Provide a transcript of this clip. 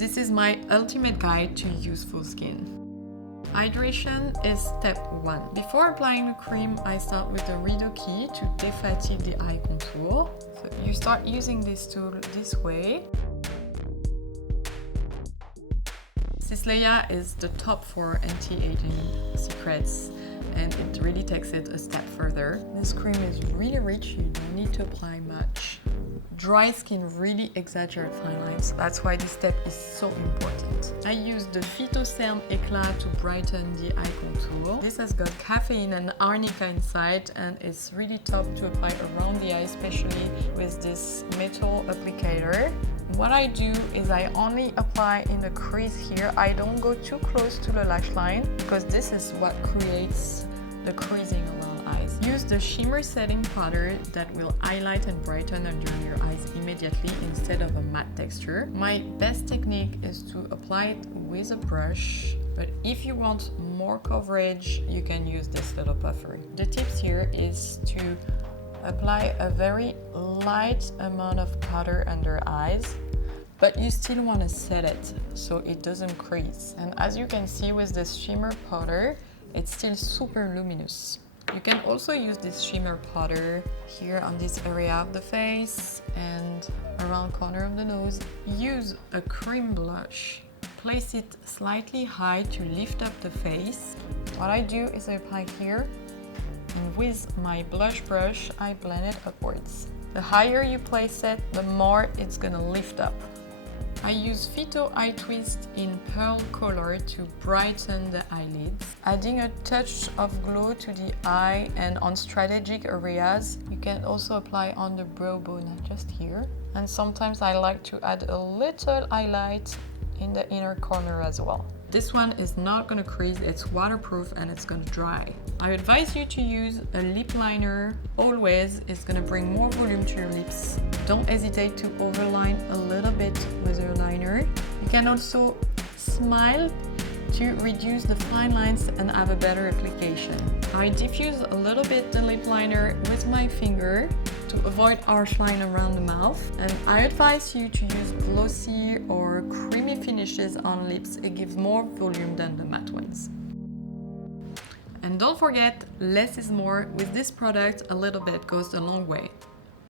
This is my ultimate guide to youthful skin. Hydration is step 1. Before applying the cream, I start with the Rideau key to defatigue the eye contour. So you start using this tool this way. Sisley is the top for anti-aging secrets, and it really takes it a step further. This cream is really rich, you don't need to apply much. Dry skin really exaggerates fine lines, that's why this step is so important. I use the Phytocerm Eclat to brighten the eye contour. This has got caffeine and arnica inside, and it's really top to apply around the eye, especially with this metal applicator. What I do is I only apply in the crease here. I don't go too close to the lash line because this is what creates the creasing around eyes. Use the shimmer setting powder that will highlight and brighten under your eyes immediately instead of a matte texture. My best technique is to apply it with a brush, but if you want more coverage, you can use this little puffer. The tips here is to apply a very light amount of powder under eyes, but you still want to set it so it doesn't crease. And as you can see with this shimmer powder, it's still super luminous. You can also use this shimmer powder here on this area of the face and around corner of the nose. Use a cream blush. Place it slightly high to lift up the face. What I do is I apply here, and with my blush brush, I blend it upwards. The higher you place it, the more it's gonna lift up. I use Phyto Eye Twist in pearl color to brighten the eyelids, adding a touch of glow to the eye and on strategic areas. You can also apply on the brow bone, just here. And sometimes I like to add a little highlight in the inner corner as well. This one is not gonna crease, it's waterproof and it's gonna dry. I advise you to use a lip liner always, it's gonna bring more volume to your lips. Don't hesitate to overline a little bit with your liner. You can also smile to reduce the fine lines and have a better application. I diffuse a little bit the lip liner with my finger to avoid harsh line around the mouth, and I advise you to use glossy or creamy finishes on lips. It gives more volume than the matte ones. And don't forget, less is more. With this product, a little bit goes a long way.